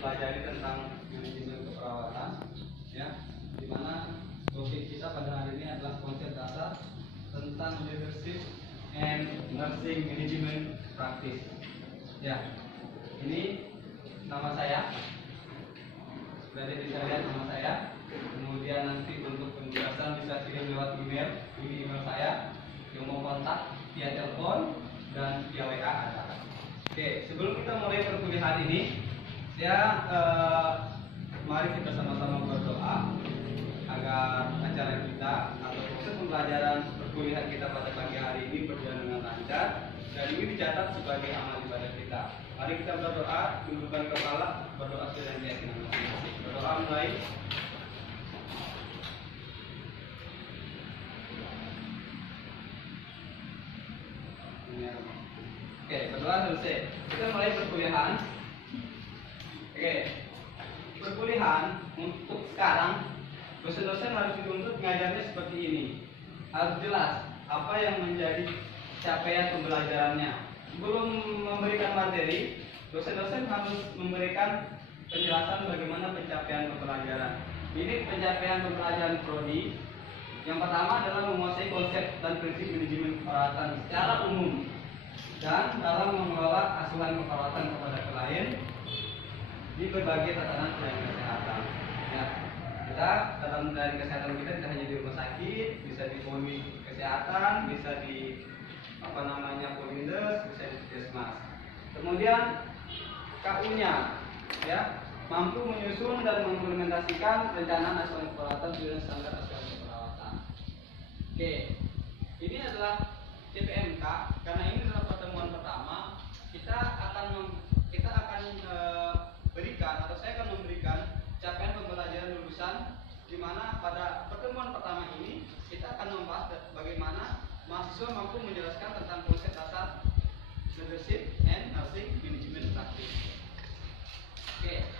pelajari tentang manajemen keperawatan, ya, dimana topik kita pada hari ini adalah konsep dasar tentang leadership and nursing management practice. Ya, ini nama saya, sudah bisa lihat nama saya. Kemudian nanti untuk penjelasan bisa kirim lewat email, ini email saya. Yang mau kontak via telepon dan via WA ada. Oke, sebelum kita mulai perkuliahan ini, mari kita sama-sama berdoa agar acara kita atau proses pembelajaran perkuliahan kita pada pagi hari ini berjalan dengan lancar dan ini dicatat sebagai amal ibadah kita. Mari kita berdoa, tundukkan kepala, berdoa dengan keyakinan masing-masing. Berdoa mulai. Oke, berdoa selesai. Kita mulai perkuliahan. Oke, perkuliahan untuk sekarang dosen-dosen harus dituntut mengajarnya seperti ini. Harus jelas apa yang menjadi capaian pembelajarannya. Sebelum memberikan materi, dosen-dosen harus memberikan penjelasan bagaimana pencapaian pembelajaran. Ini pencapaian pembelajaran prodi. Yang pertama adalah menguasai konsep dan prinsip manajemen keperawatan secara umum dan dalam mengelola asuhan keperawatan kepada klien di berbagai tatanan pelayanan kesehatan. Ya, kita tatanan pelayanan kesehatan kita tidak hanya di rumah sakit, bisa di poli kesehatan, bisa di polindes, bisa di puskesmas. Kemudian KU-nya, ya, mampu menyusun dan mengimplementasikan rencana nasional keperawatan dengan standar asuhan keperawatan. Oke, ini adalah CPMK. Karena ini adalah pertemuan pertama, kita akan berikan atau saya akan memberikan capaian pembelajaran lulusan, di mana pada pertemuan pertama ini kita akan membahas bagaimana mahasiswa mampu menjelaskan tentang konsep dasar leadership and nursing management practice. Oke,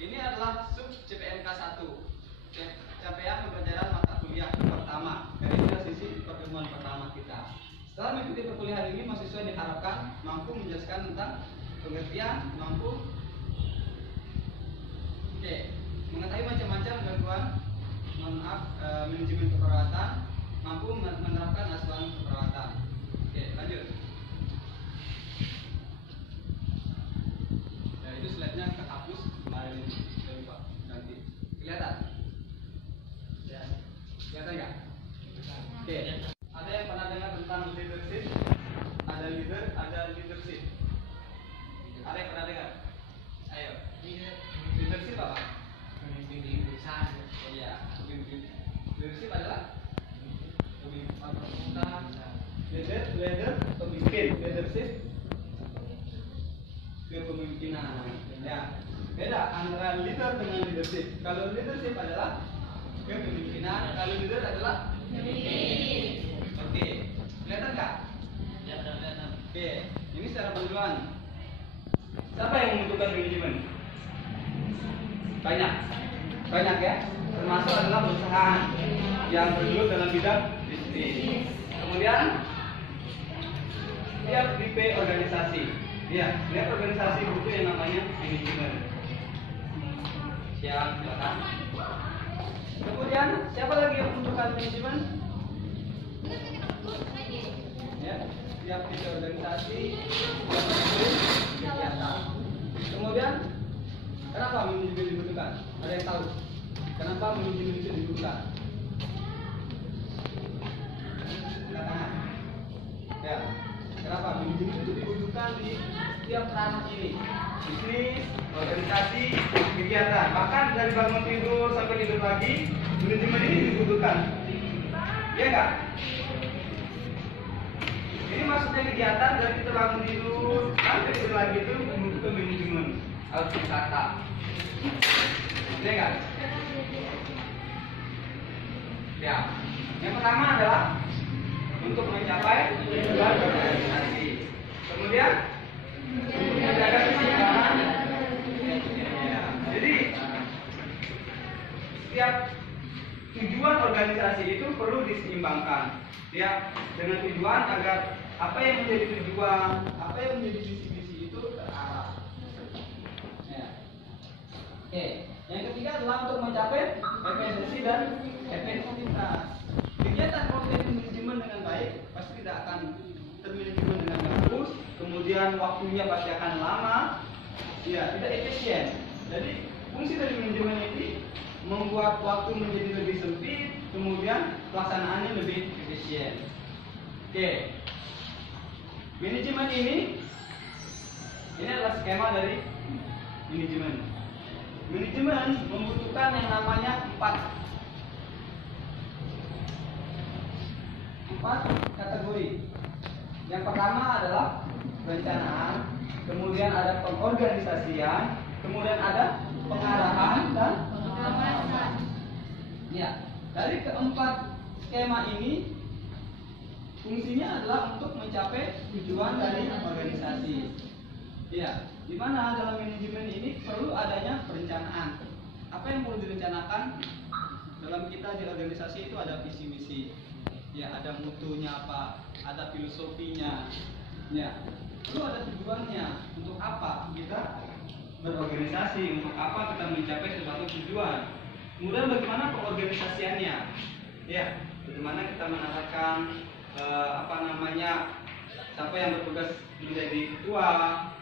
ini adalah sub CPMK 1, capaian pembelajaran mata kuliah pertama dari sisi pertemuan pertama kita. Setelah mengikuti perkuliahan ini, mahasiswa diharapkan mampu menjelaskan tentang pengertian, mengetahui macam-macam gangguan manajemen keperawatan, mampu menerapkan asuhan keperawatan. Oke, lanjut. Ya, itu slide-nya kehapus kemarin ini. Saya lupa nanti. Kelihatan? Ya. Kelihatan nggak? Oke. Ada yang pernah dengar tentang leadership? Ada leader, ada leadership. Ada yang pernah dengar? Ayo. Leadership apa? Pemimpin di perusahaan. Iya. Leadership adalah leader, pemimpin. Leadership kepemimpinan. Ya. Beda antara leader dengan leadership. Kalau leadership adalah kepemimpinan, kalau leader adalah pemimpin. Oke, kelihatan nggak? Ya, kelihatan. Oke, ini secara penjualan. Siapa yang membutuhkan manajemen? Banyak ya. Termasuk adalah perusahaan yang bergelut dalam bidang bisnis. Kemudian tiap BP organisasi. Ya, tiap organisasi butuh yang namanya manajemen. Silakan. Kemudian siapa lagi yang membutuhkan manajemen? Ya, tiap BP organisasi kegiatan. Kemudian kenapa manajemen dibutuhkan? Ada yang tahu? Kenapa manajemen itu dibutuhkan? Ya, kenapa manajemen itu dibutuhkan di setiap ranah ini? Bisnis, organisasi, kegiatan. Bahkan dari bangun tidur sampai tidur lagi, manajemen ini dibutuhkan. Iya nggak? Ini maksudnya kegiatan dari kita bangun tidur sampai tidur lagi itu membutuhkan manajemen. Harus ditata. Iya nggak? Ya. Yang pertama adalah untuk mencapai tujuan organisasi. Kemudian menjaga keseimbangan. Jadi setiap tujuan organisasi itu perlu diseimbangkan. Ya, dengan tujuan agar apa yang menjadi tujuan, apa yang menjadi visi-visi itu terarah. Ya. Oke, yang ketiga adalah untuk mencapai efisiensi dan efektivitas. Kegiatan organisasi manajemen dengan baik pasti tidak akan termanajemen dengan bagus, kemudian waktunya pasti akan lama, ya tidak efisien. Jadi fungsi dari manajemen ini membuat waktu menjadi lebih sempit, kemudian pelaksanaannya lebih efisien. Oke, manajemen ini adalah skema dari manajemen. Manajemen membutuhkan yang namanya empat kategori. Yang pertama adalah perencanaan, kemudian ada pengorganisasian, kemudian ada pengarahan dan pengawasan. Ya, dari keempat skema ini fungsinya adalah untuk mencapai tujuan dari organisasi. Ya, di mana dalam manajemen ini perlu adanya perencanaan. Apa yang perlu direncanakan dalam kita di organisasi itu ada visi misi. Ya, ada mutunya apa, ada filosofinya. Ya, perlu ada tujuannya. Untuk apa kita berorganisasi? Untuk apa kita mencapai suatu tujuan? Kemudian bagaimana pengorganisasiannya? Ya, bagaimana kita menetapkan siapa yang bertugas menjadi ketua,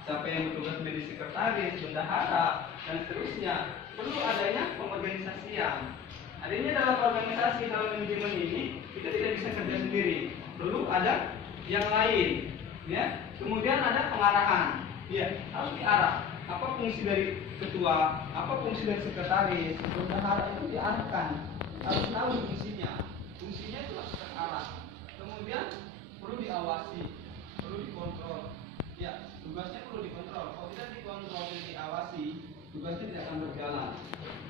siapa yang bertugas menjadi sekretaris, bendahara, dan seterusnya. Perlu adanya pengorganisasian. Adanya dalam organisasi, dalam manajemen ini kita tidak bisa kerja sendiri. Perlu ada yang lain, ya. Kemudian ada pengarahan, ya, harus diarah. Apa fungsi dari ketua, apa fungsi dari sekretaris, bendahara itu diarahkan, harus tahu fungsinya. Fungsinya itu harus terarah. Kemudian perlu diawasi, perlu dikontrol. Ya, tugasnya perlu dikontrol. Kalau tidak dikontrol dan diawasi, tugasnya tidak akan berjalan.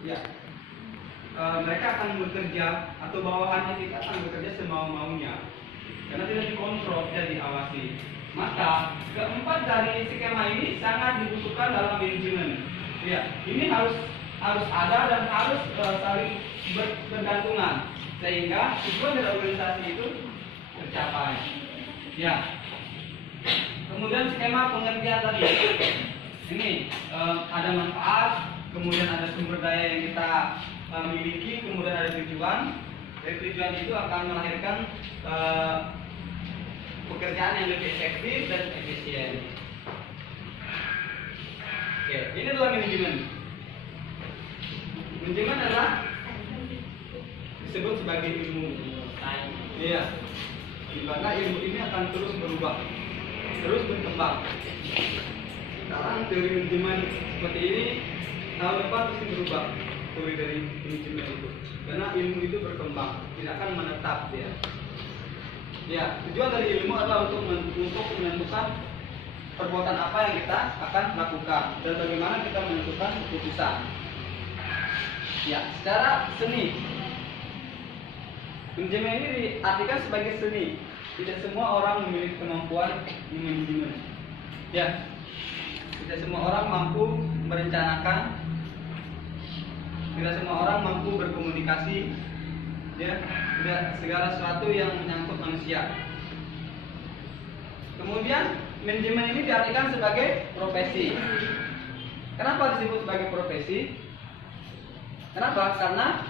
Ya, mereka akan bekerja atau bawahannya kita akan bekerja semau-maunya karena tidak dikontrol, tidak diawasi. Maka keempat dari skema ini sangat dibutuhkan dalam manajemen. Ya, ini harus ada dan harus saling bergantungan sehingga tujuan dari organisasi itu tercapai. Ya. Kemudian skema pengertian tadi. Ini ada manfaat, kemudian ada sumber daya yang kita miliki, kemudian ada tujuan. Dari tujuan itu akan melahirkan pekerjaan yang lebih efektif dan efisien. Oke, ini adalah manajemen. Manajemen adalah disebut sebagai ilmu. Iya. Di mana ilmu ini akan terus berubah, terus berkembang. Sekarang teori manajemen seperti ini, tahun depan pasti berubah teori dari manajemen itu. Karena ilmu itu berkembang, tidak akan menetap dia. Ya, tujuan dari ilmu adalah untuk menentukan perbuatan apa yang kita akan lakukan dan bagaimana kita menentukan keputusan. Ya, secara seni, manajemen ini diartikan sebagai seni. Tidak semua orang memiliki kemampuan memanajemen. Ya, tidak semua orang mampu merencanakan. Tidak semua orang mampu berkomunikasi. Ya, tidak segala sesuatu yang menyangkut manusia. Kemudian manajemen ini diartikan sebagai profesi. Kenapa disebut sebagai profesi? Kenapa? Karena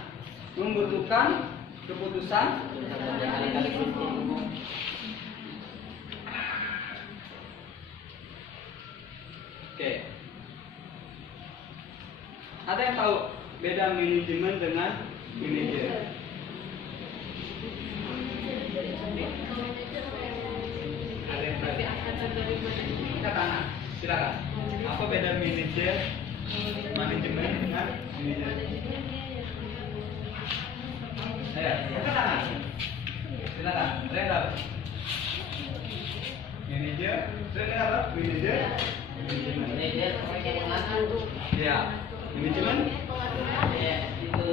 membutuhkan keputusan. Oke. Ada yang tahu beda manajemen dengan manajer? Ada yang tahu? Katakan, silakan. Apa beda manajemen dengan manajer? Katakan. Silakan. Ada yang tahu? Manajer, apa? Manajer. Manajer yang mengatur. Ya, manajemen. Ya, itu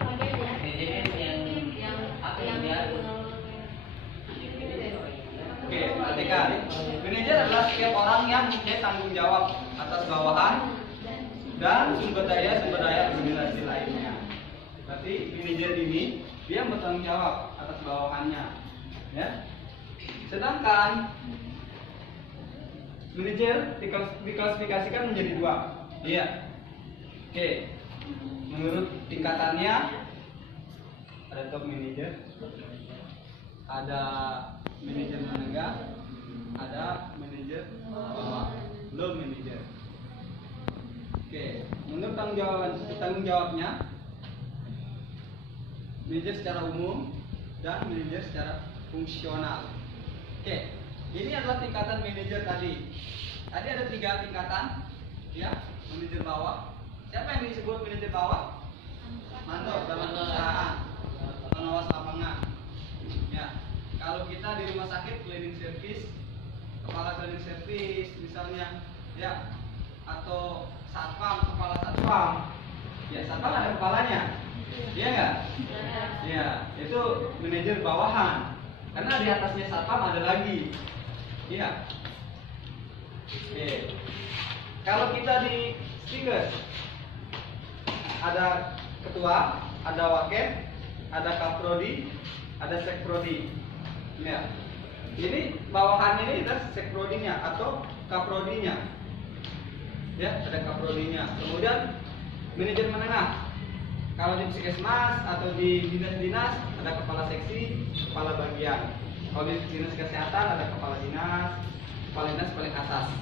manajemen yang apa yang diatur. Oke, perhatikan. Manajer adalah setiap orang yang mempunyai tanggung jawab atas bawahan dan sumber daya organisasi lainnya. Berarti manajer ini dia bertanggung jawab atas bawahannya, ya. Sedangkan manajer diklasifikasikan menjadi dua. Iya. Oke, menurut tingkatannya ada top manager, ada manajer menengah, ada manajer bawah, low manager. Oke, menurut tanggung jawabnya, manajer secara umum dan manajer secara fungsional. Oke, ini adalah tingkatan manajer tadi. Tadi ada 3 tingkatan, ya, manajer bawah. Siapa yang disebut manajer bawah? Mandor dalam perusahaan, pengawas lapangan. Ya, kalau kita di rumah sakit cleaning service, kepala cleaning service misalnya, ya, atau satpam, kepala satpam. Ya, satpam ada kepalanya, iya nggak? Ya, itu manajer bawahan. Karena di atasnya satpam ada lagi, iya. Oke. Kalau kita di Stingers, ada ketua, ada wakil, ada kaprodi, ada sekprodi. Ya. Ini bawahan ini adalah sekprodinya atau kaprodinya. Ya, ada kaprodinya. Kemudian manajer menengah. Kalau di puskesmas atau di dinas-dinas ada kepala seksi, kepala bagian. Kalau di dinas kesehatan ada kepala dinas paling atas.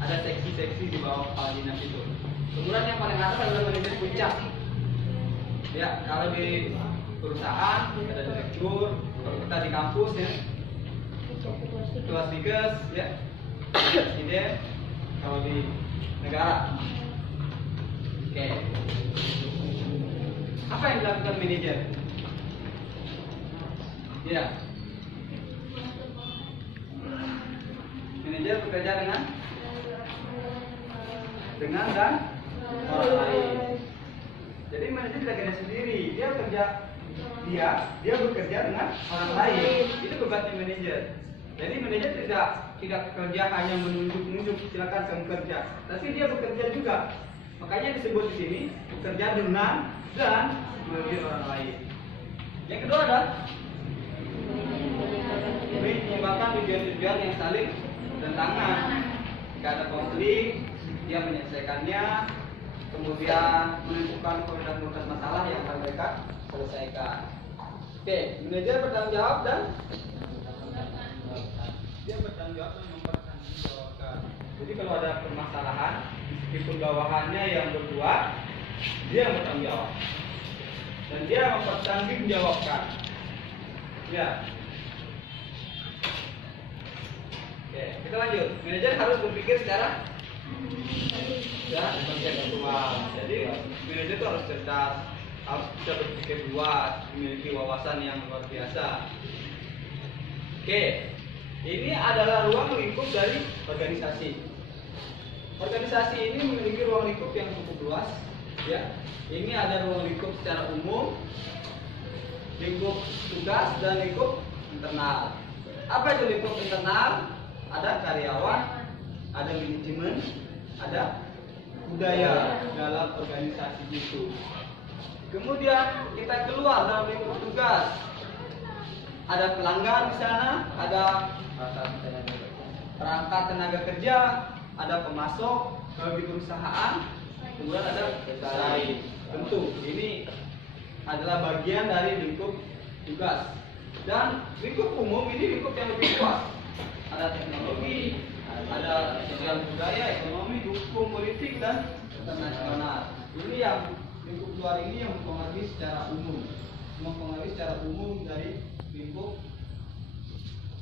Ada seksi-seksi di bawah kepala dinas itu. Kemudian yang paling atas adalah manajer puncak. Ya, kalau di perusahaan ada direktur, kalau kita di kampus ya, ketua Stikers, ya, presiden. Kalau di negara, oke. Apa yang dilakukan manajer? Ya, manajer bekerja dengan dan orang lain. Jadi manajer tidak kerja sendiri, dia bekerja dengan orang lain. Itu tugasnya manajer. Jadi manajer tidak kerja hanya menunjuk silakan kamu kerja, tapi dia bekerja juga. Makanya disebut di sini bekerja dengan dan melalui orang lain. Yang kedua adalah menyeimbangkan tujuan-tujuan yang saling bertentangan. Jika ada konflik, dia menyelesaikannya, kemudian menentukan prioritas masalah yang akan mereka selesaikan. Oke, manajer bertanggung jawab dan dia bertanggung jawab dan mempertanggungjawabkan. Jadi kalau ada permasalahan, meskipun bawahannya yang berbuat, dia yang bertanggung jawab dan dia mempertanggungjawabkan. Ya. Oke, kita lanjut. Manajer harus berpikir secara konseptual. Jadi manajer itu harus cerdas, harus bisa berpikir luas, memiliki wawasan yang luar biasa. Oke, ini adalah ruang lingkup dari organisasi. Organisasi ini memiliki ruang lingkup yang cukup luas. Ya, ini ada ruang lingkup secara umum, lingkup tugas dan lingkup internal. Apa itu lingkup internal? Ada karyawan, ada manajemen, ada budaya dalam organisasi itu. Kemudian kita keluar dalam lingkup tugas. Ada pelanggan di sana, ada perangkat tenaga kerja, ada pemasok bagi perusahaan, kemudian ada pesaing. Tentu ini adalah bagian dari lingkup tugas. Dan lingkup umum ini lingkup yang lebih luas. Ada teknologi, ada sosial budaya, ekonomi, hukum, politik, dan internasional. Ini yang lingkup luar ini yang mempengaruhi secara umum dari lingkup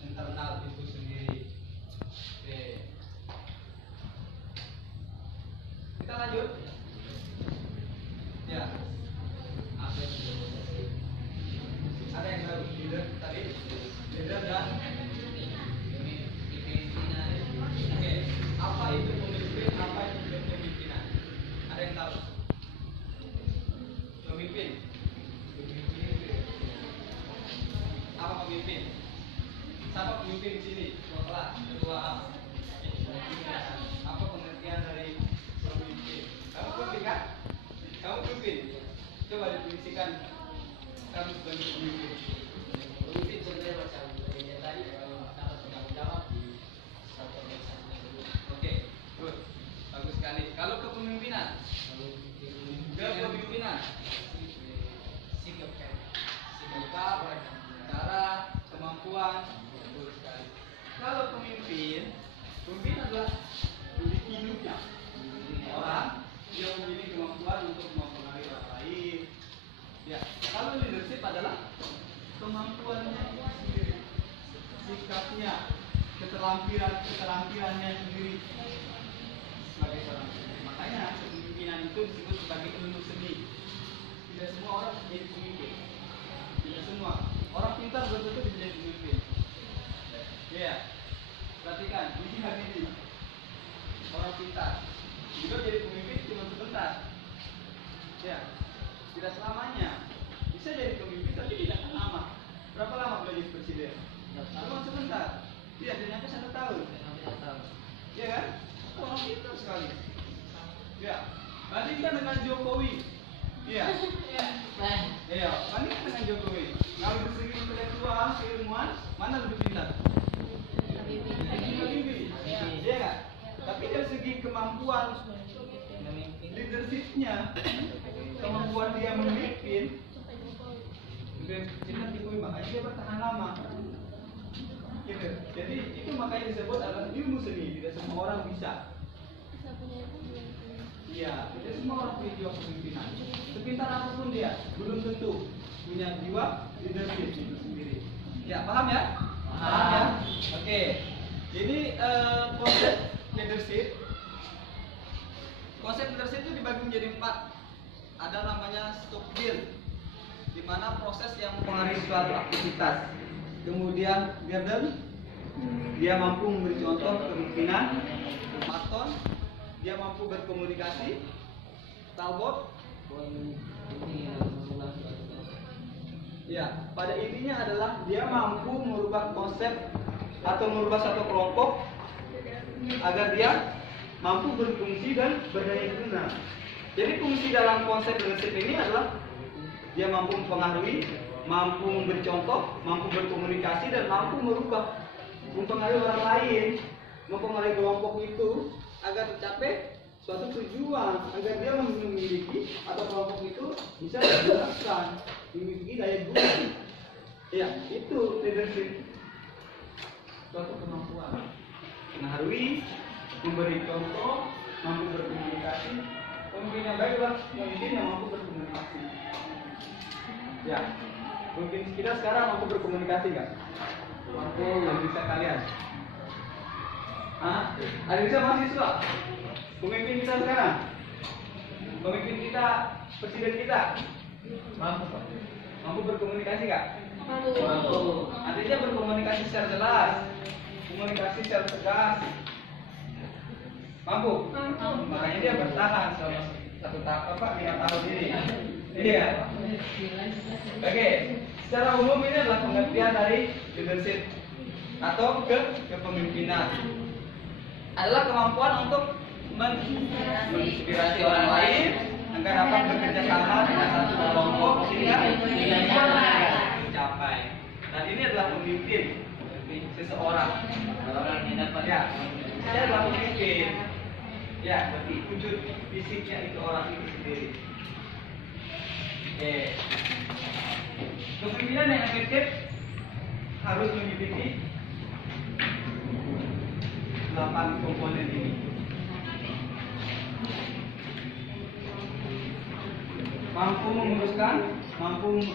internal itu sendiri. Oke. Kita lanjut. Ya. Ada yang baru leader tadi, leader dan oke, apa itu pemimpin, apa itu kepemimpinan? Ada yang tahu? Pemimpin. Apa pemimpin? Siapa pemimpin di sini? Ketua apa pengertian dari pemimpin? Kamu pemimpin kan? Kamu pemimpin. Coba definisikan kamu sebagai pemimpin. Pemimpin sebenarnya macam tadi dapat bertanggung jawab di Oke, good. Bagus sekali. Kalau kepemimpinan, Kepemimpinan. Sikap, cara, kemampuan. Kalau pemimpin adalah memiliki hidupnya. Orang yang memiliki kemampuan untuk mempengaruhi orang lain. Ya, kalau leadership adalah kemampuannya sendiri, sikapnya, keterampilannya sendiri sebagai seorang pemimpin. Makanya kepemimpinan itu disebut sebagai ilmu seni. Tidak semua orang menjadi pemimpin. Tidak semua orang pintar belum tentu bisa jadi pemimpin. Ya, perhatikan, Gigi Habibie, orang pintar, juga jadi pemimpin cuma sebentar. Ya, tidak selamanya. Bisa jadi pemimpin tapi tidak akan lama. Berapa lama beliau jadi presiden? Cuma sebentar. Dia tidak nyampe 1 tahun. Iya kan? Orang pintar sekali. Ya, bandingkan dengan Jokowi. Iya. Iya, bandingkan dengan Jokowi. Kalau dari segi intelektual, keilmuan, mana lebih pintar? Habibie. Iya kan? Tapi dari segi kemampuan leadershipnya, kemampuan dia memimpin, kita Jokowi, makanya dia bertahan lama. Gitu. Jadi itu makanya disebut adalah ilmu seni. Tidak semua orang bisa. Iya, tidak semua orang punya jiwa kepemimpinan. Sepintar apapun dia, belum tentu punya jiwa leadership itu sendiri. Ya, paham ya? Paham ya? Oke. Jadi konsep leadership itu dibagi menjadi 4. Ada namanya Stockdale, di mana proses yang mempengaruhi suatu aktivitas. Kemudian Gordon, dia mampu memberi contoh kepemimpinan. Patton, dia mampu berkomunikasi. Talbot, ya, pada intinya adalah dia mampu merubah konsep atau merubah satu kelompok agar dia mampu berfungsi dan berdaya guna. Jadi fungsi dalam konsep leadership ini adalah dia mampu mempengaruhi, mampu memberi contoh, mampu berkomunikasi, dan mampu merubah, mempengaruhi orang lain, mempengaruhi kelompok itu agar tercapai suatu tujuan, agar dia memiliki atau kelompok itu bisa dijelaskan, memiliki daya guna. Ya, itu leadership. Suatu kemampuan mempengaruhi, memberi contoh, mampu berkomunikasi. Pemimpin yang baik adalah pemimpin yang mampu berkomunikasi. Ya, mungkin kita sekarang mampu berkomunikasi nggak? Mampu, yang bisa kalian? Ada bisa mahasiswa? Pemimpin kita sekarang? Pemimpin kita, presiden kita? Mampu berkomunikasi nggak? Mampu. Artinya berkomunikasi secara jelas, komunikasi secara tegas. Mampu? Makanya dia bertahan selama 5 tahun ini. Iya. Oke, secara umum ini adalah pengertian dari leadership atau kepemimpinan. Adalah kemampuan untuk menginspirasi orang lain agar dapat bekerja sama dengan satu kelompok sehingga dicapai. Dan ini adalah pemimpin seseorang. Orang yang dapat ya. Dia adalah pemimpin. Ya, berarti wujud fisiknya itu orang itu sendiri. Oke. Kepemimpinan yang efektif harus memiliki 8 komponen ini. Mampu menguruskan, mampu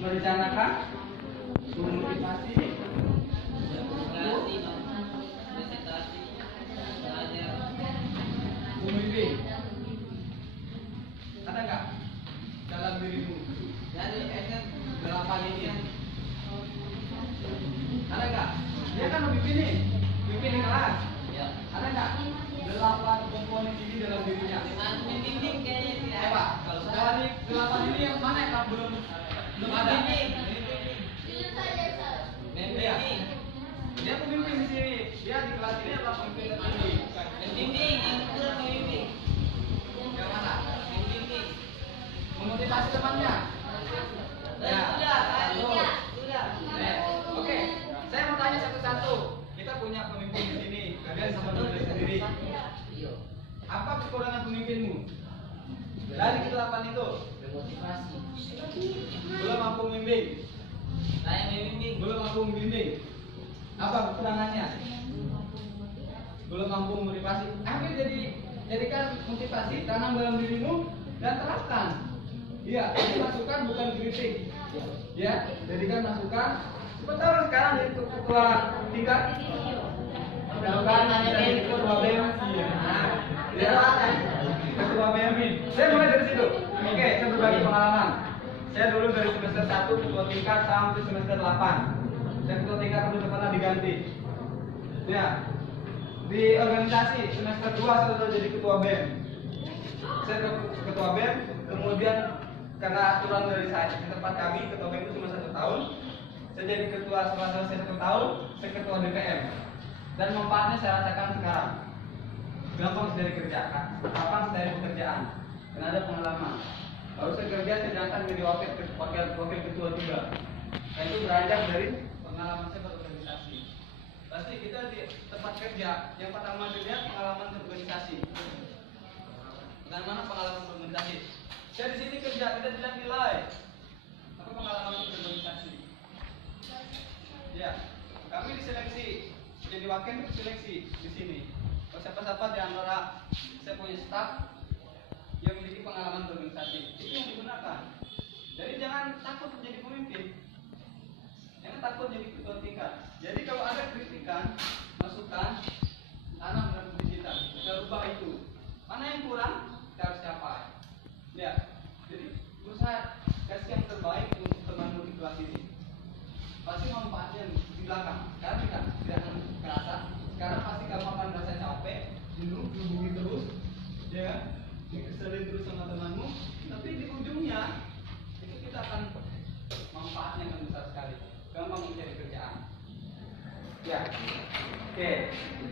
merencanakan, memotivasi, pemimpin. Ada nggak dalam dirimu? Dari delapan ini. Ada nggak? Dia kan pemimpin nih, pemimpin di kelas. Ya. Ada nggak 8 komponen ini dalam dirinya? Pembimbing kayaknya tidak. Coba, kalau dari 8 ini yang mana yang belum ada? Pembimbing. Dia pemimpin di sini. Dia di kelas ini adalah pemimpin tertinggi. Pembimbing, yang kurang pembimbing. Yang mana? Pembimbing. Memotivasi temannya. Ya. Sudah. Oke, saya mau tanya satu-satu. Kita punya pemimpin di sini. Kalian sama diri sendiri. Apa kekurangan pemimpinmu? Dari ke-8 itu Motivasi. belum mampu membimbing. Saya membimbing. Belum mampu membimbing. Apa kekurangannya? Belum mampu motivasi. Ambil jadikan motivasi, tanam dalam dirimu dan terapkan. Iya, ini masukan bukan kritik. Ya, jadikan masukan. Sebentar sekarang jadi ketua tingkat. Bukan hanya jadi ketua BEM. Nah, ya, ketua BEM. Saya mulai dari situ. Oke, saya berbagi pengalaman. Saya dulu dari semester 1 ketua tingkat sampai semester 8. Saya ketua tingkat belum pernah diganti. Ya, di organisasi semester 2 saya sudah jadi ketua BEM. Saya ketua BEM, kemudian karena aturan dari saya di tempat kami ketua BEM itu cuma 1 tahun. Saya jadi ketua setelah selesai 1 tahun, saya ketua DPM. Dan manfaatnya saya rasakan sekarang. Gampang saya kerjakan, gampang saya pekerjaan, karena ada pengalaman. Lalu saya kerja, saya diangkat menjadi wakil ketua 3. Nah, itu beranjak dari pengalaman saya berorganisasi. Pasti kita di tempat kerja, yang pertama dilihat pengalaman berorganisasi. Bagaimana pengalaman berorganisasi? Saya di sini kerja, kita tidak nilai. Apa pengalaman berorganisasi? Ya, kami diseleksi, jadi wakil seleksi di sini. Siapa-siapa di antara saya punya staf yang memiliki pengalaman berorganisasi, itu yang digunakan. Jadi jangan takut menjadi pemimpin, jangan takut jadi ketua tingkat. Jadi kalau ada kritikan, masukan, tanam dalam diri kita rubah itu. Mana yang kurang, kita harus capai. Ya, jadi berusaha kasih yang terbaik untuk temanmu di kelas ini. Pasti manfaatnya di belakang. Sekarang tidak akan kerasa. Sekarang pasti kamu akan merasa capek, jenuh, dihubungi terus, ya, dikeselin terus sama temanmu. Tapi di ujungnya itu kita akan manfaatnya akan besar sekali. Gampang mencari kerjaan. Ya, oke.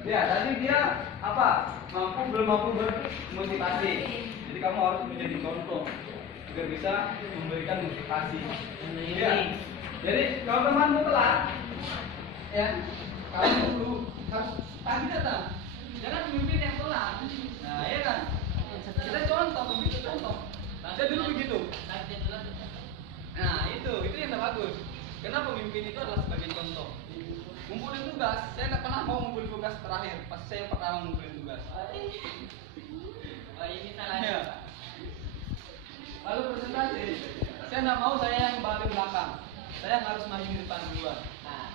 Ya, tadi dia apa? Belum mampu bermotivasi. Jadi kamu harus menjadi contoh agar bisa memberikan motivasi. Ya. Jadi kalau temanmu telat, ya, kamu perlu harus pagi datang. Jangan pemimpin yang telat. Nah, ya kan? Kita contoh, pemimpin contoh. Saya dulu begitu. Nah, itu yang tak bagus. Karena pemimpin itu adalah sebagai contoh. Ngumpulin tugas, saya tidak pernah mau ngumpulin tugas terakhir. Pasti saya yang pertama ngumpulin tugas. Oh, ini salahnya. Ya. Lalu presentasi, saya tidak mau saya yang balik belakang. Saya harus maju di depan duluan. Nah,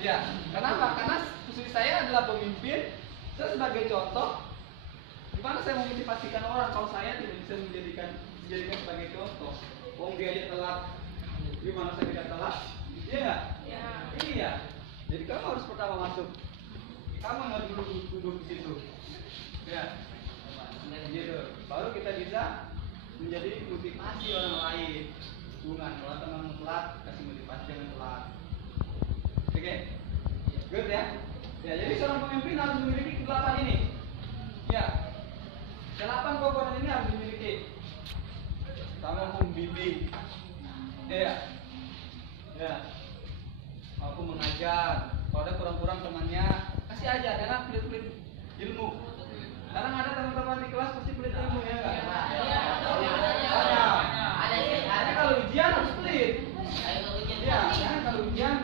Ya, kenapa? Karena posisi saya adalah pemimpin. Saya sebagai contoh. Gimana saya memotivasikan orang kalau saya tidak bisa dijadikan sebagai contoh? Wong dia aja telat. Gimana saya tidak telat? Iya nggak? ya. Iya. Jadi kamu harus pertama masuk. Kamu harus duduk di situ. Ya. Gitu. Baru kita bisa menjadi motivasi orang lain. Bukan kalau teman telat kasih motivasi jangan telat. Oke? Good ya? Ya, jadi seorang pemimpin harus memiliki ke-8 ini. Ya. Ke-8 komponen ini harus dimiliki. Pertama membimbing. Ya. Ya. Mampu mengajar. Kalau ada kurang-kurang temannya, kasih ajar karena pelit-pelit ilmu. Sekarang ada teman-teman di kelas pasti pelit ilmu ya enggak? Ada. Kalau ujian harus pelit. Ya, jangan kalau ujian.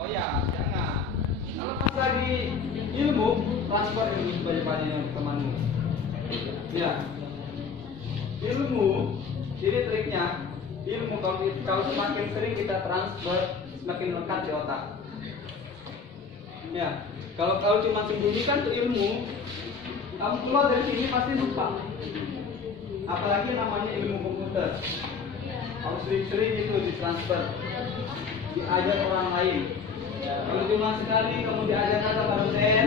Oh ya, jangan. Kalau pas lagi ilmu, transfer ilmu sebanyak-banyaknya untuk temanmu. Ya. Ilmu, ini triknya. Ilmu kalau semakin sering kita transfer, semakin lekat di otak. Ya. Kalau cuma sembunyikan tuh ilmu, kamu keluar dari sini pasti lupa. Apalagi namanya ilmu komputer. Kamu sering-sering itu ditransfer, diajar orang lain. Kalau cuma sekali kamu diajarkan sama dosen,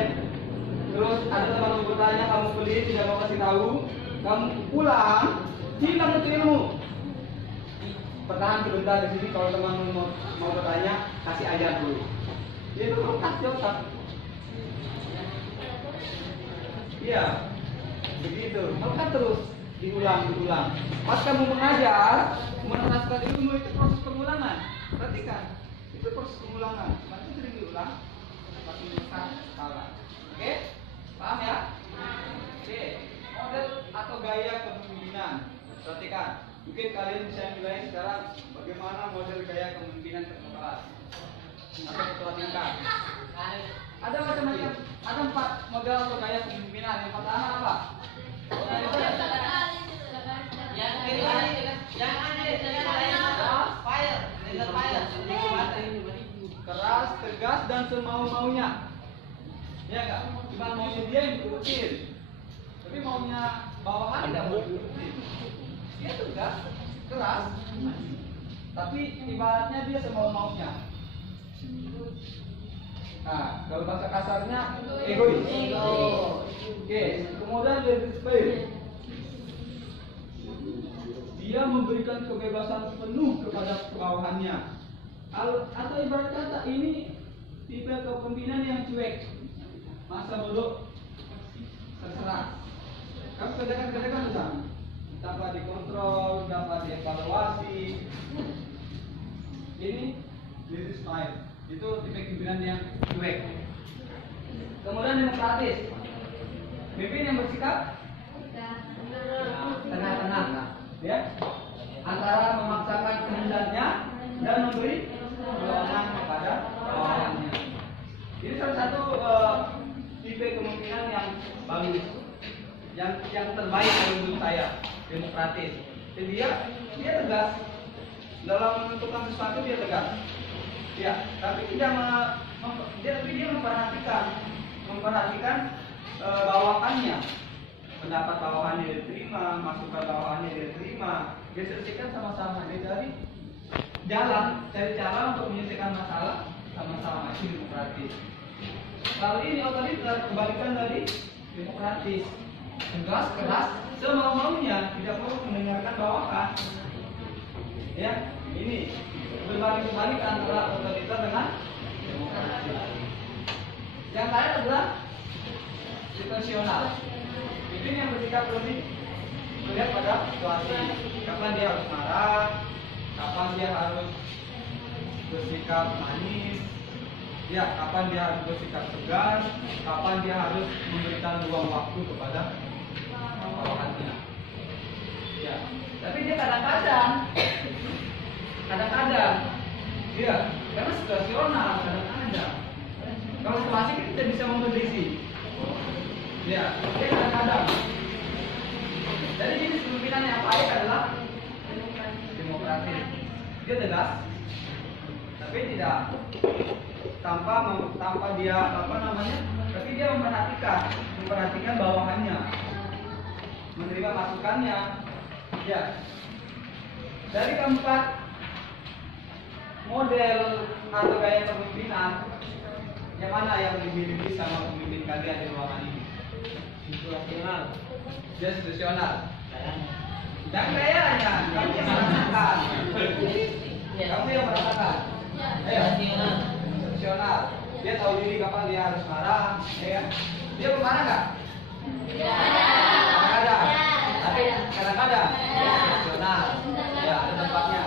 terus ada teman bertanya kamu pelit tidak mau kasih tahu, kamu pulang hilang itu ilmu. Bertahan sebentar di sini kalau teman mau bertanya kasih ajar dulu. Itu kasih otak. Iya, begitu. Kalau kan terus diulang. Pas kamu mengajar, menerapkan ilmu itu proses pengulangan. Perhatikan, itu proses pengulangan. Pasti sering diulang, pasti besar salah. Oke, paham ya? Oke. model atau gaya kepemimpinan. Perhatikan, mungkin kalian bisa nilai sekarang bagaimana model gaya kepemimpinan ketua kelas atau ketua tingkat. Ada macam-macam, ada 4 model atau gaya kepemimpinan. Yang pertama apa? Yang kedua, yang keras, tegas, dan semau-maunya. Ya enggak? Cuma maunya dia yang diikutin. Tapi maunya bawahan tidak mau diikutin. Dia tegas, keras, tapi ibaratnya dia semau-maunya. Nah, kalau bahasa kasarnya egois. Oke, kemudian dia dia memberikan kebebasan penuh kepada bawahannya. Atau ibarat kata ini tipe kepemimpinan yang cuek, masa bodoh, terserah. Kamu kerjakan saja, tanpa dikontrol, tanpa dievaluasi. Ini leadership style, itu tipe kepemimpinan yang cuek. Kemudian demokratis, pemimpin yang bersikap tengah-tengah, ya, antara memaksakan kehendaknya dan memberi kewenangan kepada bawahannya. Ini salah satu tipe kepemimpinan yang bagus, yang terbaik menurut saya, demokratis. Jadi dia tegas dalam menentukan sesuatu, dia tegas. Ya, tapi dia memperhatikan bawahannya. Pendapat bawahannya diterima, masukan bawahannya diterima, dia selesaikan sama-sama. Dia cari cara untuk menyelesaikan masalah sama-sama. Itu demokratis. Kalau ini otoriter, kebalikan dari demokratis, tegas, keras, semau-maunya, tidak perlu mendengarkan bawahan. Ya, ini berbalik antara otoriter dengan demokratis. Yang lain adalah situasional. Pemimpin yang bersikap lebih melihat pada situasi, kapan dia harus marah, kapan dia harus bersikap manis, ya, kapan dia harus bersikap tegas, kapan dia harus memberikan ruang waktu kepada bawahannya. Ya, tapi dia kadang-kadang, dia karena situasional kadang-kadang. Kalau situasi kita tidak bisa memprediksi. Ya, dia kadang-kadang. Jadi jenis kepemimpinan yang baik adalah demokratis. Dia tegas, tapi tidak tanpa dia tapi dia memperhatikan bawahannya, menerima masukannya. Ya, dari keempat model atau gaya kepemimpinan, yang mana yang dimiliki sama pemimpin kalian di ruangan ini? Situasional. Dia situasional. Dan gayanya, kamu yang merasakan. Kamu yang merasakan. Situasional. Dia tahu diri kapan dia harus marah, ya. Dia marah nggak? Kadang-kadang. Tapi kadang-kadang. Situasional. Ya, ada tempatnya.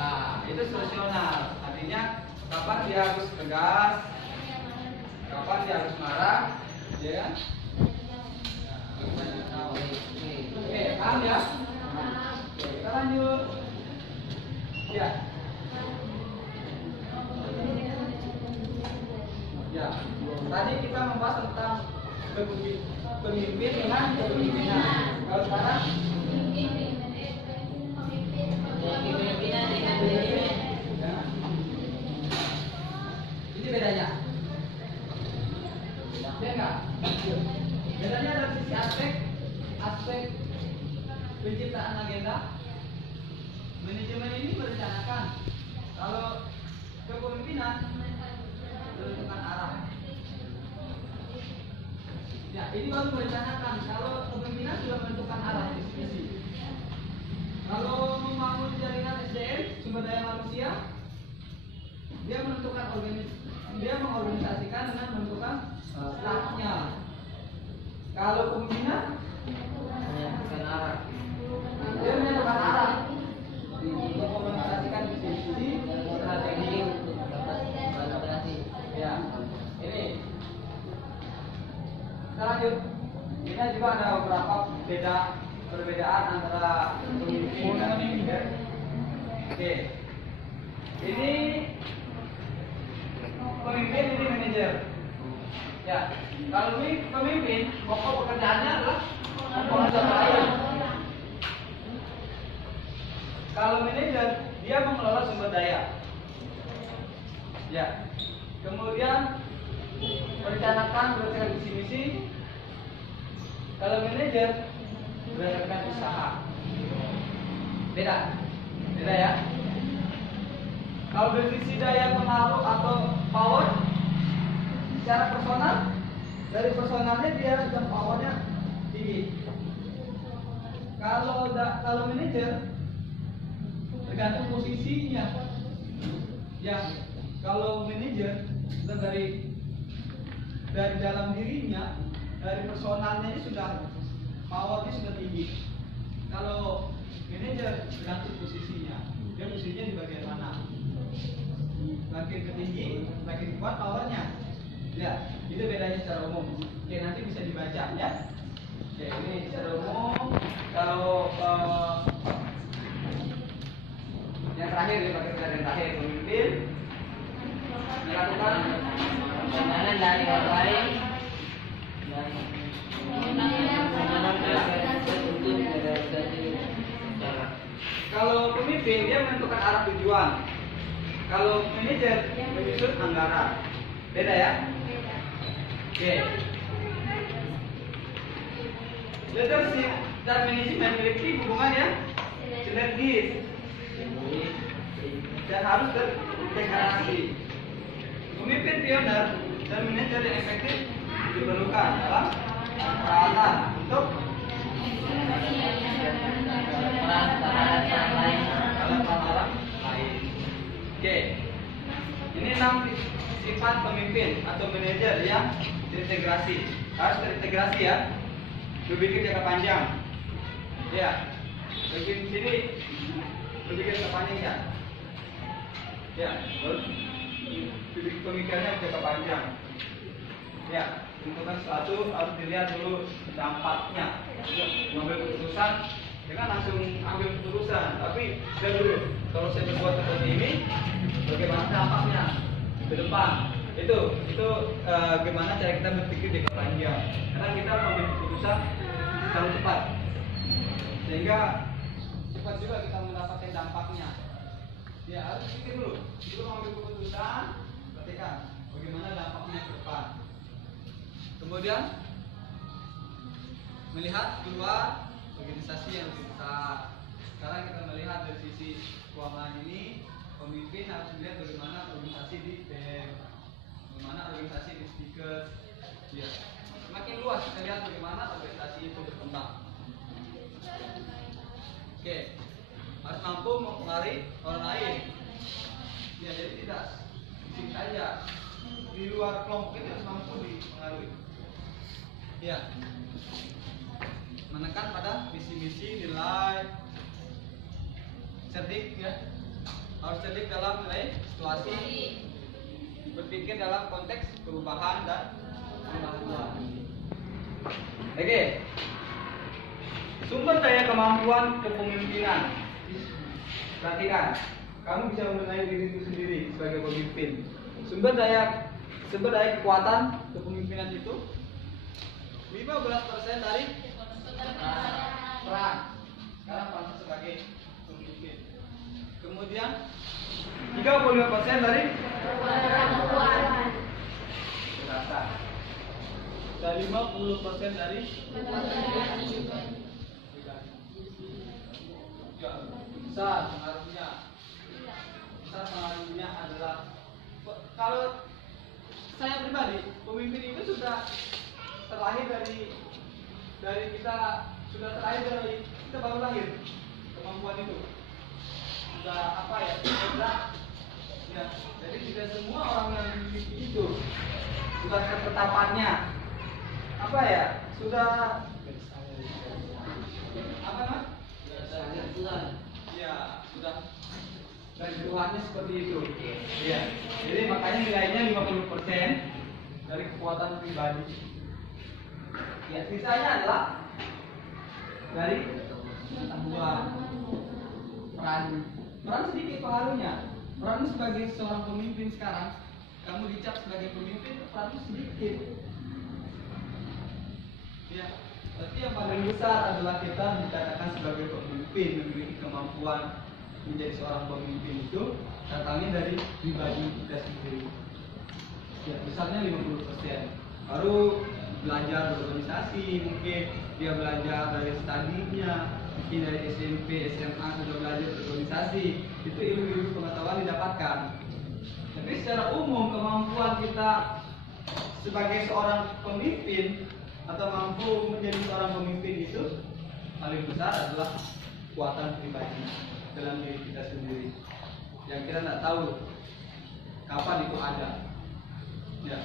Nah, itu situasional. Artinya kapan dia harus tegas, kapan dia harus marah, ya kan? Oke, paham ya? Kita lanjut. Ya. Ya. Tadi kita membahas tentang pemimpin dengan kepemimpinan. Kalau sekarang Kepemimpinan dengan manajemen. ya. Ini bedanya. Ya enggak? Bedanya dari sisi aspek penciptaan agenda. Manajemen ini merencanakan. Kalau kepemimpinan menentukan arah. Ya, ini baru merencanakan. Kalau kepemimpinan sudah menentukan arah visi. Kalau membangun jaringan SDM, sumber daya manusia, dia mengorganisasikan dengan menentukan staffnya. Kalau kepemimpinan Menentukan arah. dia menentukan arah, mengorganisasikan visi, strategi. Untuk dapat kolaborasi. Ya, ini. Kita lanjut. perbedaan antara pemimpin dan manajer. Oke. Ini pemimpin, ini manajer. Ya, kalau ini pemimpin, pokok pekerjaannya adalah mengatur lain. Kalau manajer, dia mengelola sumber daya. Ya. Kemudian merencanakan berdasarkan visi misi. Kalau manajer berdasarkan usaha. Beda ya. Kalau dari sisi daya pengaruh atau power secara personal, dari personalnya dia sudah powernya tinggi. Kalau manajer tergantung posisinya. Ya, kalau manajer sudah dari dalam dirinya, dari personalnya ini sudah powernya sudah tinggi. Kalau manajer tergantung posisinya, dia posisinya di bagian mana. Makin ketinggi, makin kuat powernya. Ya, itu bedanya secara umum. Oke, nanti bisa dibaca ya. Oke, ini secara umum. Kalau yang terakhir, ya, bagian yang terakhir, pemimpin melakukan Tekanan dari orang lain dan kalau pemimpin dia menentukan arah tujuan. Kalau manajer menyusun anggaran. Beda ya? Oke. Leadership dan manajemen memiliki hubungan yang sinergis dan harus terintegrasi. Pemimpin pioner dan manajer yang efektif diperlukan dalam peralatan untuk dalam peralatan lain. Oke, ini 6 sifat pemimpin atau manajer yang terintegrasi. Harus terintegrasi ya. Berpikir jangka panjang. Ya, bagian sini berpikir jangka panjang ya. Ya, pemikirannya jangka panjang. Ya, tentukan sesuatu harus dilihat dulu dampaknya. Mengambil keputusan, jangan langsung ambil keputusan, tapi lihat dulu. Kalau saya berbuat seperti ini, bagaimana dampaknya ke depan? Itu gimana cara kita berpikir jangka panjang. Karena kita mengambil keputusan terlalu cepat, sehingga cepat juga kita mendapatkan dampaknya. Ya, harus pikir dulu. Sebelum mengambil keputusan, perhatikan bagaimana dampaknya ke depan. Kemudian melihat keluar organisasi yang lebih besar. Sekarang kita melihat dari sisi keuangan ini, pemimpin harus melihat bagaimana organisasi di BEM, bagaimana organisasi di stiker. Ya, semakin luas kita lihat bagaimana organisasi itu berkembang. Oke, harus mampu mempengaruhi orang lain. Ya, jadi tidak fisik saja. Di luar kelompok itu harus mampu dipengaruhi. Ya, menekan pada visi-misi, nilai, cerdik ya, harus cerdik dalam nilai situasi, berpikir dalam konteks perubahan dan kemajuan. Oke, sumber daya kemampuan kepemimpinan. Perhatikan, kamu bisa mengenai dirimu sendiri sebagai pemimpin. Sumber daya kekuatan kepemimpinan itu 15% dari peran. Sekarang peran sebagai pemimpin. Kemudian 35% dari rasa. Dan 50% dari besar pengaruhnya adalah, kalau saya pribadi, pemimpin itu sudah terlahir dari kita, sudah terlahir dari kita baru lahir. Kemampuan itu sudah apa ya? Ya, jadi tidak semua orang yang memiliki itu sudah ketetapannya apa ya? Sudah apa mas? Ya, sudah dari Tuhannya seperti itu. Ya, jadi makanya nilainya 50% dari kekuatan pribadi. Ya, sisanya adalah dari sebuah peran sedikit pengaruhnya. Peran sebagai seorang pemimpin sekarang, kamu dicap sebagai pemimpin, peran sedikit. Ya, tapi yang paling besar adalah kita dikatakan sebagai pemimpin, memiliki kemampuan menjadi seorang pemimpin itu datangnya dari pribadi kita sendiri. Ya, misalnya 50%. Baru belajar berorganisasi, mungkin dia belajar dari studinya, mungkin dari SMP, SMA sudah belajar berorganisasi, itu ilmu-ilmu pengetahuan didapatkan. Tapi secara umum kemampuan kita sebagai seorang pemimpin atau mampu menjadi seorang pemimpin itu paling besar adalah kekuatan pribadi dalam diri kita sendiri yang kita tidak tahu kapan itu ada. Ya.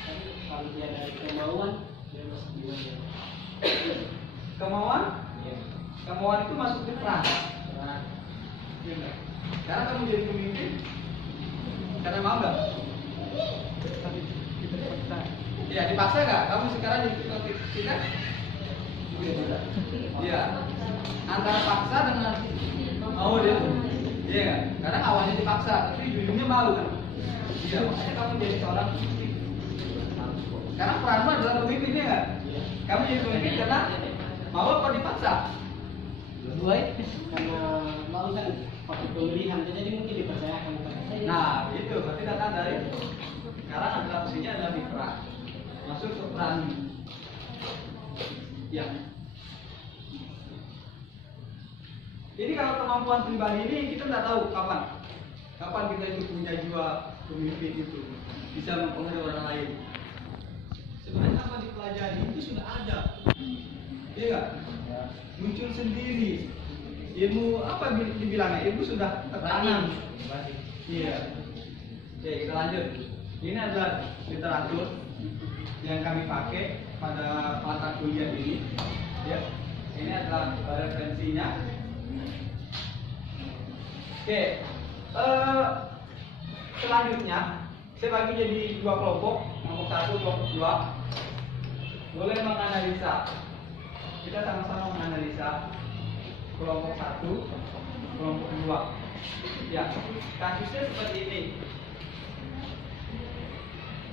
Tapi kalau dia dari kemauan, dia masuk di mana? Kemauan? Iya. Kemauan itu masuk ke peran. Peran. Iya. Karena kamu jadi pemimpin, karena mau nggak? Iya, dipaksa nggak? Kamu sekarang jadi ketua kita? Iya, tidak. Iya. Antara paksa dengan mau dia. Iya kan? Karena awalnya dipaksa, tapi ujungnya malu kan? Iya, makanya kamu jadi seorang pemimpin. Karena peranmu adalah pemimpin, ya nggak? Kamu jadi pemimpin karena mau apa dipaksa? Dua karena mau kan pakai pemilihan, jadi mungkin dipercayakan kepada saya. Nah, itu berarti datang dari sekarang adalah fungsinya adalah di peran. Masuk ke peran. Ya. Ini kalau kemampuan pribadi ini kita tidak tahu kapan kita itu punya jiwa pemimpin itu bisa mempengaruhi orang lain. Sebenarnya apa dipelajari itu sudah ada, iya nggak? Muncul sendiri. Ilmu apa dibilangnya? Ilmu sudah tertanam. Iya. Oke, kita lanjut. Ini adalah literatur yang kami pakai pada mata kuliah ini. Ya, ini adalah referensinya. Oke, selanjutnya saya bagi jadi dua kelompok, kelompok 1, kelompok 2. Boleh menganalisa. Kita sama-sama menganalisa kelompok 1, kelompok 2. Ya, kasusnya seperti ini.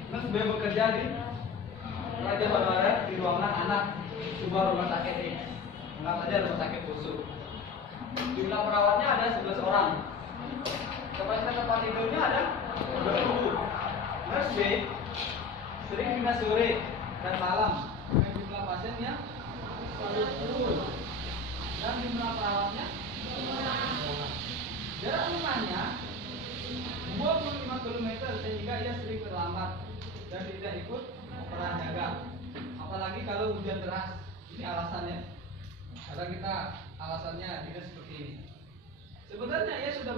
Mas sebenarnya bekerja di Raja Bandara di ruangan anak sebuah rumah sakit ini. Anggap saja rumah sakit khusus. Jumlah perawatnya ada 11 orang. Kapasitas tempat tidurnya ada 20. Nurse B sering pindah sore dan malam. Dan jumlah pasiennya selalu full. Dan jumlah perawatnya jarak rumahnya 25 km sehingga ia sering terlambat dan tidak ikut peran jaga. Apalagi kalau hujan deras. Ini alasannya. Kadang kita alasannya tidak seperti ini. Sebenarnya ia sudah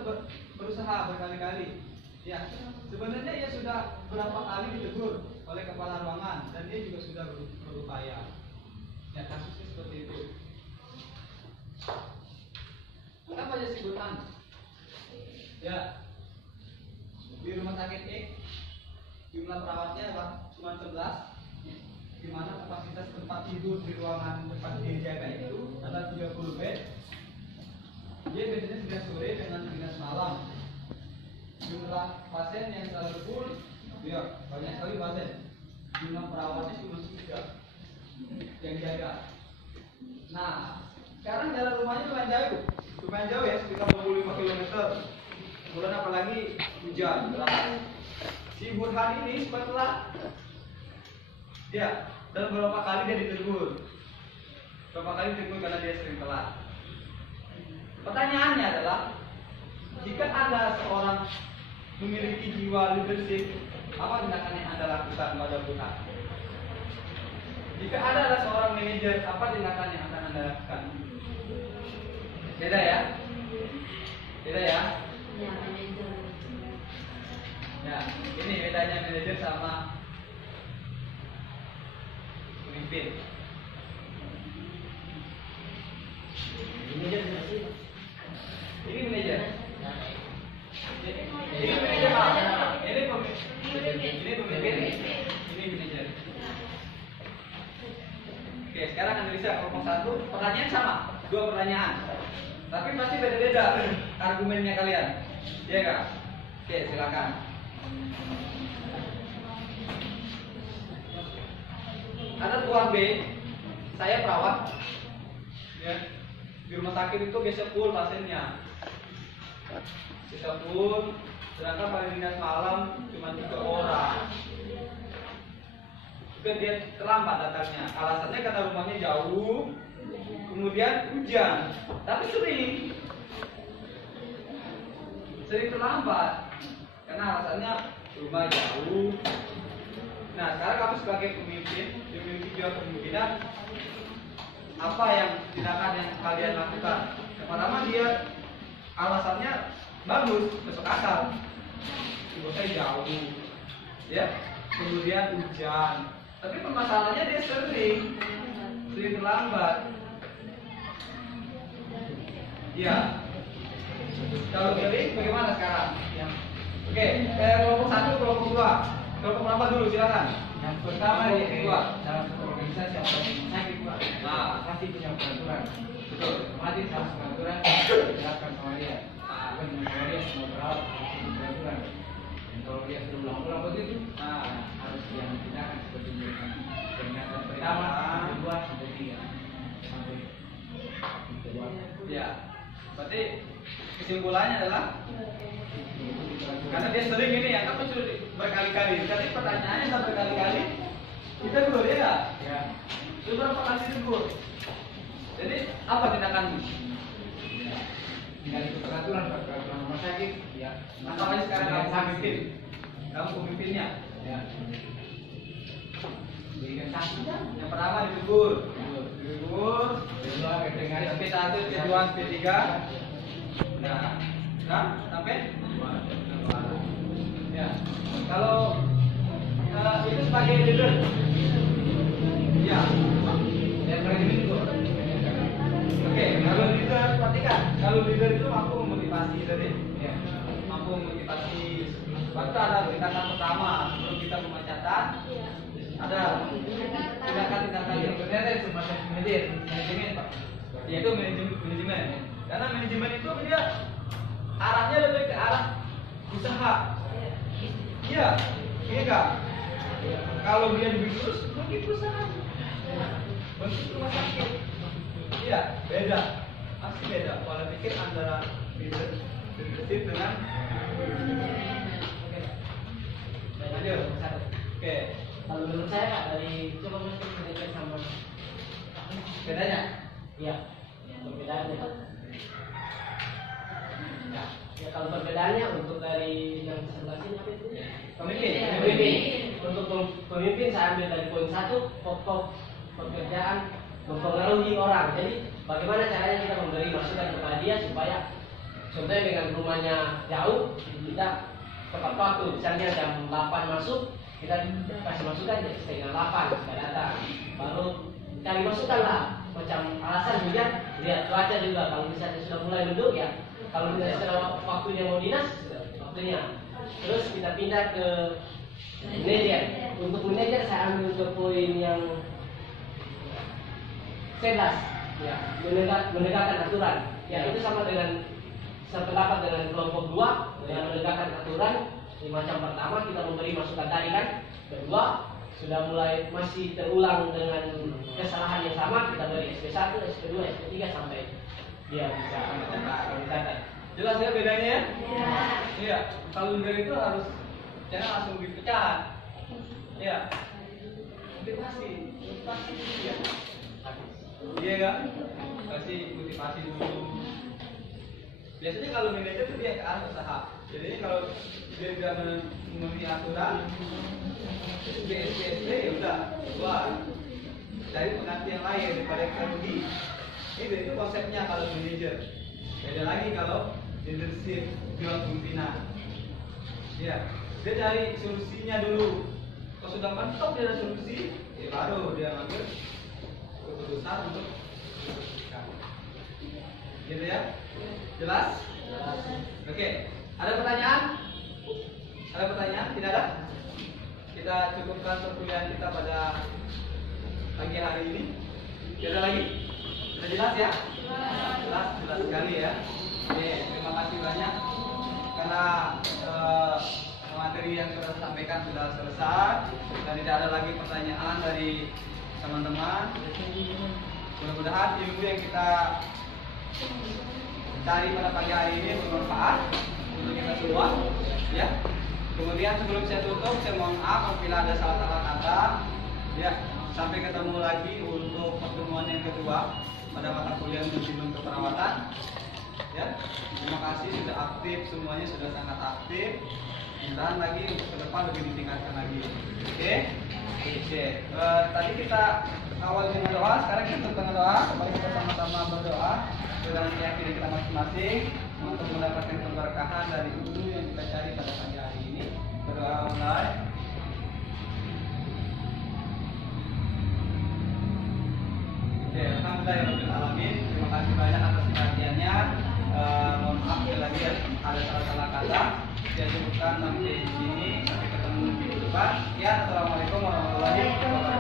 berusaha berkali-kali. Ya, sebenarnya ia sudah berapa kali ditegur oleh kepala ruangan dan dia juga sudah berupaya. Ya, kasusnya seperti itu. Apa aja sebutan? Ya, di rumah sakit X jumlah perawatnya cuma 11, di mana kapasitas tempat tidur di ruangan tempat dijaga itu adalah 30 bed. Dia biasanya dinas sore dengan dinas malam. Jumlah pasien yang selalu full, ya banyak sekali pasien. Jumlah perawatnya cuma 3 yang jaga. Nah, sekarang jalan rumahnya lumayan jauh ya, sekitar 25 km. Kemudian apalagi hujan deras. Si Burhan ini setelah ya, dan beberapa kali dia ditegur. Beberapa kali ditegur karena dia sering telat. Pertanyaannya adalah, jika ada seorang memiliki jiwa leadership, apa tindakan yang Anda lakukan pada Burhan? Jika ada seorang manajer, apa tindakan yang akan Anda lakukan? Beda ya? Beda ya? Ya, manajer. Ya, ini bedanya manajer sama pemimpin. Manajer berarti Ini manajer. Ini manajer Pak. Ini pemimpin. Ini pemimpin. Ini manajer. Oke, sekarang analisa kelompok 1. Pertanyaan sama. dua pertanyaan. Tapi pasti beda-beda argumennya kalian. Iya kak? Oke, silakan. Ada tuan B, saya perawat. Ya. Di rumah sakit itu biasa full pasiennya. Bisa full, sedangkan paling dinas malam cuma 3 orang. Juga dia terlambat datangnya. Alasannya kata rumahnya jauh, kemudian hujan. Tapi sering terlambat karena alasannya rumah jauh. Nah, sekarang kamu sebagai pemimpin dimiliki juga kemungkinan apa yang tindakan yang kalian lakukan. Yang pertama, dia alasannya bagus, masuk akal. Ibu saya jauh, ya. Kemudian hujan. Tapi permasalahannya dia sering terlambat. Ya. Kalau sering bagaimana sekarang? Ya. Oke, kelompok 1, kelompok 2. Kelompok berapa dulu, silakan. Yang pertama Kelompok dalam satu organisasi atau rumah sakit Pak, pasti punya peraturan. betul. Otomatis harus peraturan dijelaskan sama dia. Bukan sama dia semua perawat harus peraturan. Dan kalau dia sudah ulang-ulang begitu, harus yang tindakan seperti peringatan pertama, kedua, sampai 3 sampai kedua. Ya. Berarti kesimpulannya adalah karena dia sering ini ya, kan sudah berkali-kali. Tapi pertanyaannya sudah berkali-kali. Kita tegur ya nggak? Ya. Sudah berapa kali tegur? Jadi apa tindakanmu? Tinggal ikut peraturan rumah sakit. Ya. Apalagi sekarang kamu pemimpin, kamu pemimpinnya. Ya. Berikan sanksi. Yang pertama ditegur, Kedua, kedengaran. SP1, SP2, SP3. Nah, sampai. Ya, kalau itu sebagai leader, ya, Dan manajemen itu. oke. Kalau leader, perhatikan, kalau leader itu mampu memotivasi tadi, Ya. mampu memotivasi. Waktu ada tindakan pertama, sebelum kita memecahkan, ada tindakan-tindakan yang Ternyata semacam manajemen Pak. yaitu manajemen. Karena manajemen itu dia arahnya lebih ke arah usaha. Iya, iya kak. Kalau dia lebih lurus, mungkin perusahaan, mungkin rumah sakit. Iya, beda, pasti beda. Pola pikir antara leadership dengan lanjut. Oke, Kalau menurut saya Pak, dari coba mungkin sedikit sama bedanya. Iya, perbedaannya Pak. Ya kalau perbedaannya untuk dari yang sebelah sini apa itu? Pemimpin. Untuk pemimpin saya ambil dari poin 1, pokok pekerjaan mempengaruhi orang. Jadi bagaimana caranya kita memberi masukan kepada dia supaya contohnya dengan rumahnya jauh kita tepat waktu, misalnya jam 8 masuk, kita kasih masukan jam setengah 8 sudah datang, baru cari masukan lah macam alasan hujan, lihat cuaca juga, kalau misalnya sudah mulai mendung ya, kalau misalnya sudah waktunya mau dinas, sudah waktunya. Terus kita pindah ke manajer. Untuk manajer saya ambil ke poin yang 11, ya, menegakkan aturan. Ya itu sama dengan sependapat dengan kelompok 2 yang menegakkan aturan. Di macam pertama kita memberi masukan tadi kan, kedua sudah mulai masih terulang dengan kesalahan yang sama, kita beri SP1, SP2, SP3 sampai dia bisa mencatat. Jelas ya bedanya ya? Iya. Kalau leader itu harus jangan langsung dipecat. Iya. Motivasi dulu ya. Iya enggak? Kasih motivasi dulu. Biasanya kalau manajer itu dia ke arah usaha. Jadi kalau dia tidak memenuhi aturan, itu BSPSP ya udah keluar. Cari pengganti yang lain daripada kita rugi. Itu konsepnya kalau manajer. Beda lagi kalau leadership jual pimpinan. Ya, dia cari solusinya dulu. Kalau sudah mentok dia ada solusi, ya baru dia ambil keputusan untuk memutuskan. Gitu ya? Jelas? Oke. Ada pertanyaan? Ada pertanyaan? Tidak ada? Kita cukupkan perkuliahan kita pada pagi hari ini. Tidak ada lagi? Sudah jelas ya? Jelas sekali ya. Oke, terima kasih banyak karena materi yang sudah sampaikan sudah selesai dan tidak ada lagi pertanyaan dari teman-teman. Mudah-mudahan ilmu yang kita cari pada pagi hari ini bermanfaat untuk kita semua, ya. Kemudian sebelum saya tutup, saya mohon maaf apabila ada salah-salah kata. Ya, sampai ketemu lagi untuk pertemuan yang kedua pada mata kuliah manajemen keperawatan. Ya, terima kasih sudah aktif, semuanya sudah sangat aktif. Mudah-mudahan lagi untuk ke depan lebih ditingkatkan lagi. Oke? Oke. Tadi kita awal dengan doa, sekarang kita tutup dengan doa. Mari kita sama-sama berdoa dengan keyakinan kita masing-masing untuk mendapatkan keberkahan dari ilmu yang kita cari pada pagi hari ini. Berdoa mulai. Oke, alhamdulillahirobbilalamin. Terima kasih banyak atas perhatiannya. Mohon maaf lagi ada salah-salah kata. Saya cukupkan nanti di sini. Sampai ketemu di depan. Ya, assalamualaikum warahmatullahi wabarakatuh.